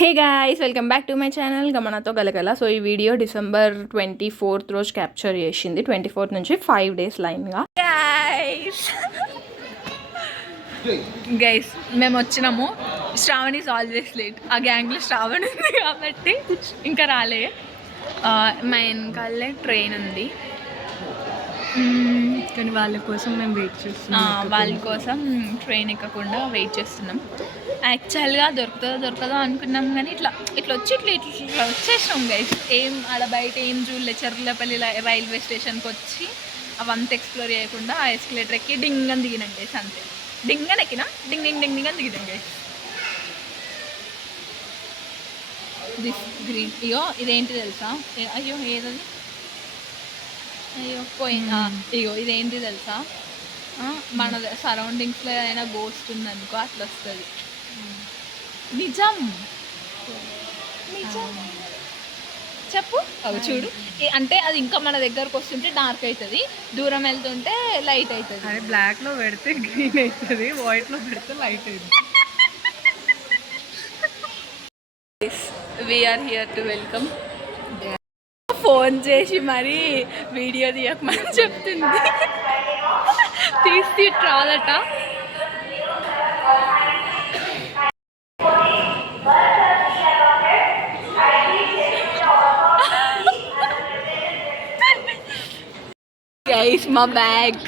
Hey guys, welcome back to my channel గమనతో గలగల. So ఈ వీడియో December 24th రోజు క్యాప్చర్ చేసింది. 24th నుంచి 5 days లైన్గా. గైస్ మేము వచ్చినాము. Shravan is always late. ఆ గ్యాంగ్లో శ్రావణ్ ఉంది కాబట్టి ఇంకా రాలే. మా వెనకాలే ట్రైన్ ఉంది కానీ వాళ్ళ కోసం మేము వెయిట్ చేస్తున్నాం. వాళ్ళ కోసం ట్రైన్ ఎక్కకుండా వెయిట్ చేస్తున్నాం. యాక్చువల్గా దొరకదో అనుకున్నాం కానీ ఇట్లా వచ్చేసినాం గైస్. ఏం ఆడ బయట ఏం చూడలే. చెర్లపల్లి రైల్వే స్టేషన్కి వచ్చి అవంతా ఎక్స్ప్లోర్ చేయకుండా ఆ ఎస్కలేటర్ ఎక్కి డింగ్ అని దిగినాం గైస్. అంతే, డింగ్ అని ఎక్కినాం, డింగ్ డింగ్ డింగ్ అని దిగినాం గైస్. దిస్ గ్రీన్ అయ్యో ఇదేంటి తెలుసా? అయ్యో ఏదది? అయ్యో పోయిందా? అయ్యో ఇదేంటి తెలుసా? మన సరౌండింగ్స్లో ఏదైనా గోస్ట్ ఉందనుకో అట్లా వస్తుంది. నిజం నిజం చెప్పు. చూడు, అంటే అది ఇంకా మన దగ్గరకు వస్తుంటే డార్క్ అవుతుంది, దూరం వెళ్తుంటే లైట్ అవుతుంది. అది బ్లాక్లో పెడితే గ్రీన్ అవుతుంది, వైట్లో పెడితే లైట్ అవుతుంది. We are here to welcome. Phone చేసి మరీ వీడియో తీయకమని చెప్తుంది. తీసి రాదట. గైస్ మా బ్యాగ్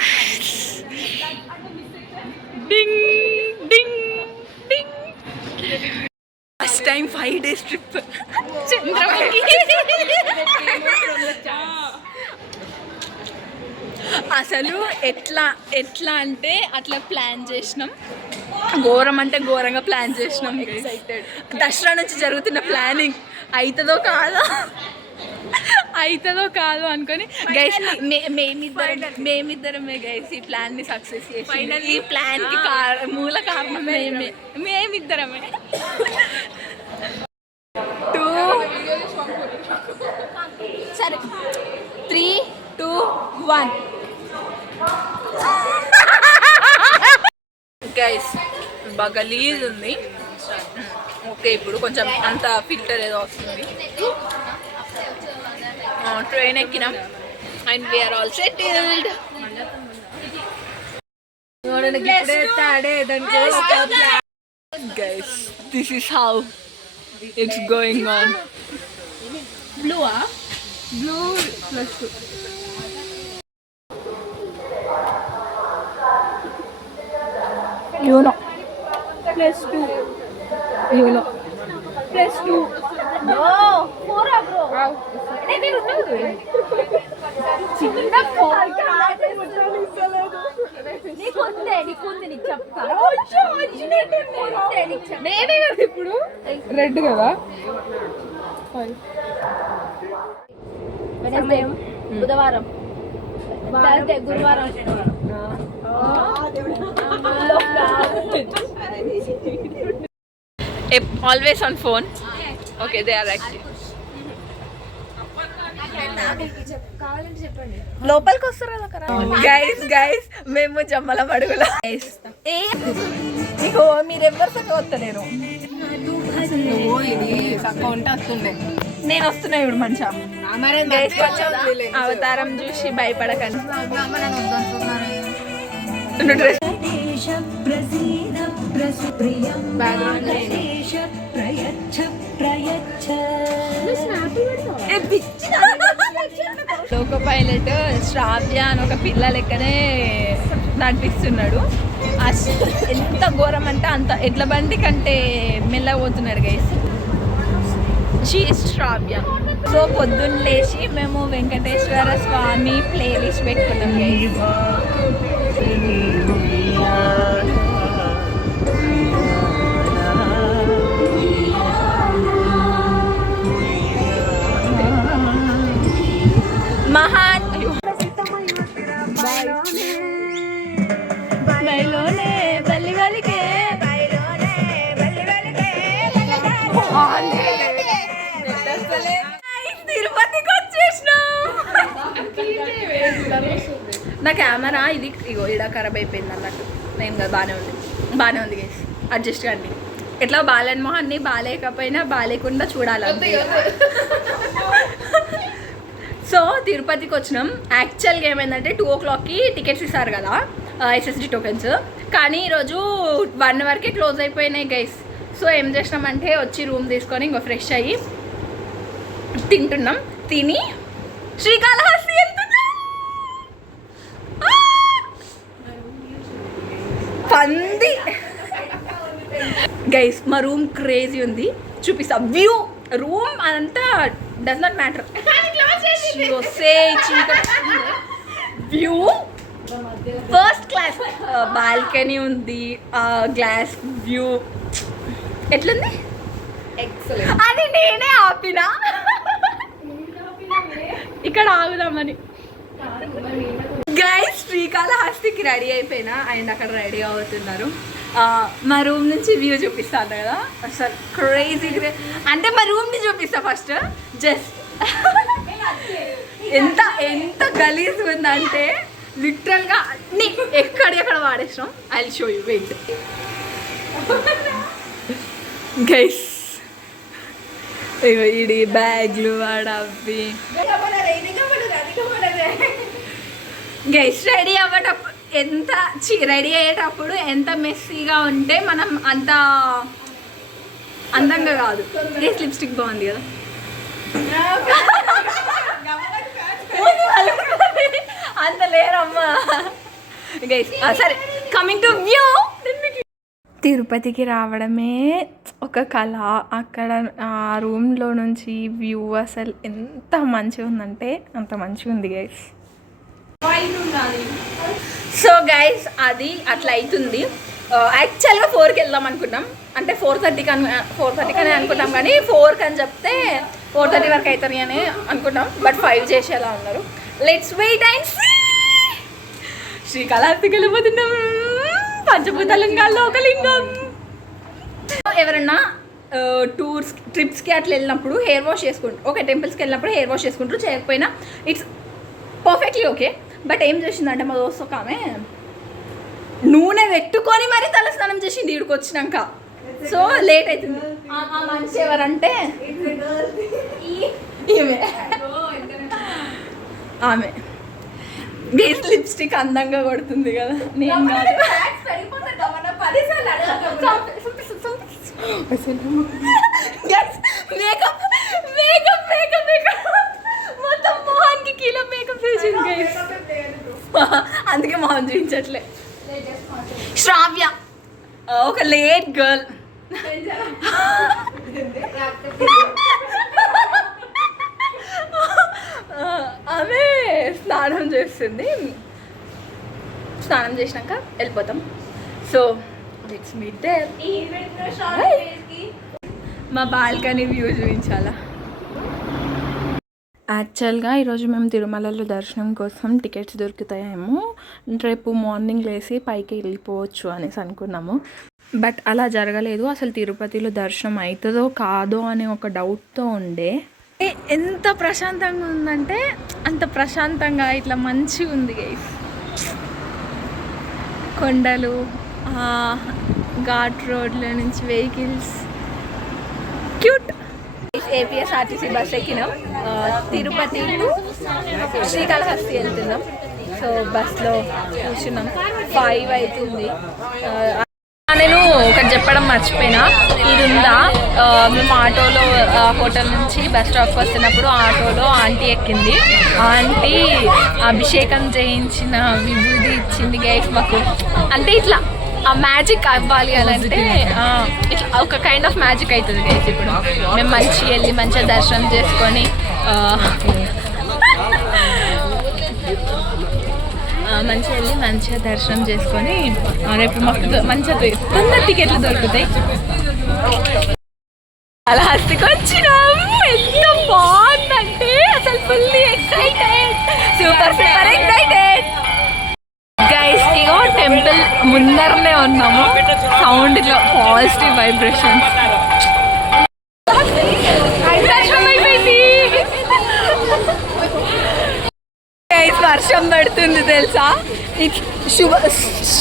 డింగ్ డింగ్ డింగ్. First time 5 days trip Chandramukhi. అసలు ఎట్లా అంటే అట్లా ప్లాన్ చేసినాం. ఘోరం అంటే ఘోరంగా ప్లాన్ చేసినాం. ఎక్సైటెడ్. దసరా నుంచి జరుగుతున్న ప్లానింగ్ అవుతుందో కాదో అనుకొని గైస్ మేమిద్దరమే గైస్ ఈ ప్లాన్ని సక్సెస్ చేసి. ఈ ప్లాన్కి మూల కారణం మేమిద్దరమే. 2 సరే 3 2 1 గైస్ బాగా గలీజ్ ఉంది. ఓకే, ఇప్పుడు కొంచెం అంత ఫిల్టర్ ఏదో వస్తుంది. ట్రైన్ ఎక్కినాం and we are all settled. Guys this is how it's going on. Blue +2 you know +2 you know +2 ఇప్పుడు రెడ్ కదా. బుధవారం, గురువారం. Always on phone. Okay, they are active. లోపలికి వస్తారు కదా గైస్. మేము జమ్మల మడుగుల మీరెవ్వరు చక్కగా వస్తలేరు. నేను వస్తున్నా ఇప్పుడు మంచిగా. అవతారం చూసి భయపడకండి. లోకో పైలట్ శ్రావ్య అని ఒక పిల్ల లెక్కనే నడిపిస్తున్నాడు. ఎంత ఘోరం అంటే అంత ఎడ్ల బండి కంటే మెల్లగా పోతున్నాడు guys. She is Shravya. So పొద్దున్న లేచి మేము వెంకటేశ్వర స్వామి ప్లేలిస్ట్ పెట్టుకున్నాం గైస్. తిరుపతికి వచ్చేసినాం. నా కెమెరా ఇది ఇగో ఇక్కడ ఖరాబ్ అయిపోయింది అన్నట్టు. నేను కదా బాగానే ఉంది గైస్, అడ్జస్ట్ కండి. ఎట్లా బాలన్ మొహాన్ని బాగాలేకపోయినా బాగాలేకుండా చూడాలి. సో తిరుపతికి వచ్చినాం. యాక్చువల్గా ఏమైందంటే 2 o'clockకి టికెట్స్ ఇస్తారు కదా, SSD టోకెన్స్. కానీ ఈరోజు 1 వరకే క్లోజ్ అయిపోయినాయి గైస్. సో ఏం చేసినామంటే వచ్చి రూమ్ తీసుకొని ఇంకో ఫ్రెష్ అయ్యి తింటున్నాం. తిని శ్రీకాళహస్తి వెళ్తున్నాం. పంది గైస్, మా రూమ్ క్రేజీ ఉంది, చూపిస్తా. వ్యూ రూమ్ అంతా does not matter. View first class, balcony ఉంది, గ్లాస్ వ్యూ ఎట్లుంది? ఎక్సలెంట్. అది నేనే ఆపినా ఇక్కడ ఆగుదామని. గైస్ శ్రీకాళహస్తికి రెడీ అయిపోయినా అండ్ అక్కడ రెడీ అవుతున్నారు. మా రూమ్ నుంచి వ్యూ చూపిస్తాను కదా, అసలు క్రేజీ. అంటే మా రూమ్ని చూపిస్తా ఫస్ట్. జస్ట్ ఎంత ఎంత గలీజ్ ఉందంటే లిటరల్గా అన్ని ఎక్కడెక్కడ వాడేసినాం. I will show you, wait. Guys ఇది బ్యాగ్లు వాడవి. గైస్ రెడీ అవ్వటప్పుడు రెడీ అయ్యేటప్పుడు ఎంత మెస్సీగా ఉంటే మనం అంత అందంగా కాదు. గైస్ లిప్స్టిక్ బాగుంది కదా. అంత లేరమ్మా గైస్. సరే, కమింగ్ టు వ్యూ. తిరుపతికి రావడమే ఒక కళ. అక్కడ ఆ రూమ్లో నుంచి వ్యూ అసలు ఎంత మంచిగా ఉందంటే అంత మంచిగా ఉంది గైస్. సో గైస్ అది అట్లా అవుతుంది. యాక్చువల్గా 4కి వెళ్దాం అనుకున్నాం. అంటే 4:30 అనుకున్నాం, కానీ 4కి అని చెప్తే 4:30 వరకు అవుతుంది అని అనుకున్నాం. బట్ 5 చేసేలా ఉన్నారు. Let's wait and see. శ్రీకాళహస్తికి వెళ్ళిపోతున్నాం. పంచభూతలింగాల్లో ఒక లింగం. ఎవరన్నా ట్రిప్స్కి అట్లా వెళ్ళినప్పుడు హెయిర్ వాష్ చేసుకుంటారు. ఓకే, టెంపుల్స్కి వెళ్ళినప్పుడు హెయిర్ వాష్ చేసుకుంటారు. చేయకపోయినా ఇట్స్ పర్ఫెక్ట్లీ ఓకే. బట్ ఏం చేసిందంటే మా దోస్త్ ఒక ఆమె నూనె పెట్టుకొని మరీ తలస్నానం చేసింది ఈడికి వచ్చినాక. సో లేట్ అవుతుంది. ఆ మనిషి ఎవరంటే ఈమె. ఆమె గేస్ లిప్స్టిక్ అందంగా కొడుతుంది కదా, నేను కాదు. మేకప్ మేకప్ మేకప్ మేకప్ మొత్తం మొహానికి కిలో మేకప్ చేసింది గైస్. అందుకే మొహం చూపించట్లే. శ్రావ్య ఒక లేట్ గర్ల్. ఆమె స్నానం చేస్తుంది. స్నానం చేసినాక వెళ్ళిపోతాం. So let's meet there. మా బాల్కనీ వ్యూ చూపించాలా. యాక్చువల్గా ఈరోజు మేము తిరుమలలో దర్శనం కోసం టికెట్స్ దొరుకుతాయేమో, రేపు మార్నింగ్ లేసి పైకి వెళ్ళిపోవచ్చు అనేసి అనుకున్నాము. బట్ అలా జరగలేదు. అసలు తిరుపతిలో దర్శనం అవుతుందో కాదో అనే ఒక డౌట్తో ఉండే. ఎంత ప్రశాంతంగా ఉందంటే అంత ప్రశాంతంగా ఇట్లా మంచిగా ఉంది గైస్. కొండలు, ఘాట్ రోడ్ల నుంచి వెహికల్స్, క్యూట్. APSRTC బస్ ఎక్కినాం. తిరుపతి టు శ్రీకాళహస్తి వెళ్తున్నాం. సో బస్లో కూర్చున్నాం. 5 అవుతుంది. నేను ఒకటి చెప్పడం మర్చిపోయినా. ఇది ఉందా, మేము ఆటోలో హోటల్ నుంచి బస్ స్టాప్కి వస్తున్నప్పుడు ఆటోలో ఆంటీ ఎక్కింది. ఆంటీ అభిషేకం చేయించిన విభూది ఇచ్చింది గైస్ మాకు. అంటే ఇట్లా ఆ మ్యాజిక్ అవ్వాలి అని అంటే ఇట్లా ఒక కైండ్ ఆఫ్ మ్యాజిక్ అవుతుంది గైస్. ఇప్పుడు మేము మంచిగా వెళ్ళి మంచిగా దర్శనం చేసుకొని మంచిగా దర్శనం చేసుకొని రేపు మాకు మంచిగా తొందర టికెట్లు దొరుకుతాయి. కాళహస్తికి వచ్చినాము. ఎంత బాగుందంటే అసలు fully excited, super super excited guys. ఇగో టెంపుల్ ముందరనే ఉన్నాము. సౌండ్ ఇట్లా పాజిటివ్ వైబ్రేషన్స్. గైస్ వర్షం పడుతుంది తెలుసా.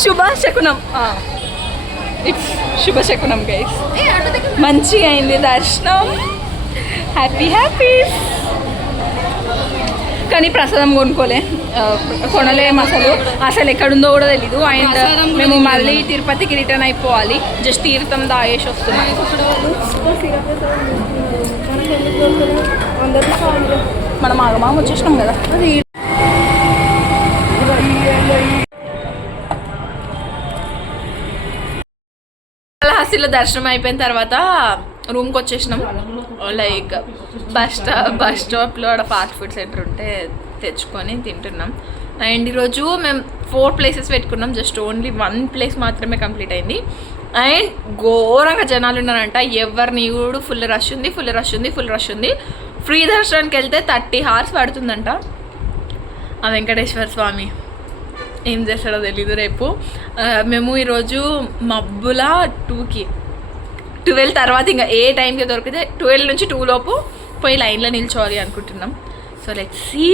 శుభ శకునం. It's శుభశకునం guys. మంచిగా అయింది దర్శనం. Happy happy. కానీ ప్రసాదం కొనలేము అసలు ఎక్కడుందో కూడా తెలీదు. అండ్ మేము మళ్ళీ తిరుపతికి రిటర్న్ అయిపోవాలి. జస్ట్ తీర్థం దాగేసి వస్తున్నాం. మనం ఆగమా వచ్చేసినాం కదా. కాళహస్తిలో దర్శనం అయిపోయిన తర్వాత రూమ్కి వచ్చేసినాం. లైక్ బస్ స్టాప్లో ఆడ ఫాస్ట్ ఫుడ్ సెంటర్ ఉంటే తెచ్చుకొని తింటున్నాం. అండ్ ఈరోజు మేము 4 ప్లేసెస్ పెట్టుకున్నాం. జస్ట్ ఓన్లీ 1 ప్లేస్ మాత్రమే కంప్లీట్ అయింది. అండ్ ఘోరంగా జనాలు ఉన్నారంట. ఎవరిని కూడా ఫుల్ రష్ ఉంది. ఫ్రీ దర్శనానికి వెళ్తే 30 hours పడుతుందంట. ఆ వెంకటేశ్వర స్వామి ఏం చేస్తాడో తెలీదు రేపు. మేము ఈరోజు మబ్బుల 2కి 12 తర్వాత ఇంకా ఏ టైంకి దొరికితే 12 నుంచి 2 లోపు పోయి లైన్లో నిల్చోవాలి అనుకుంటున్నాం. So let's see.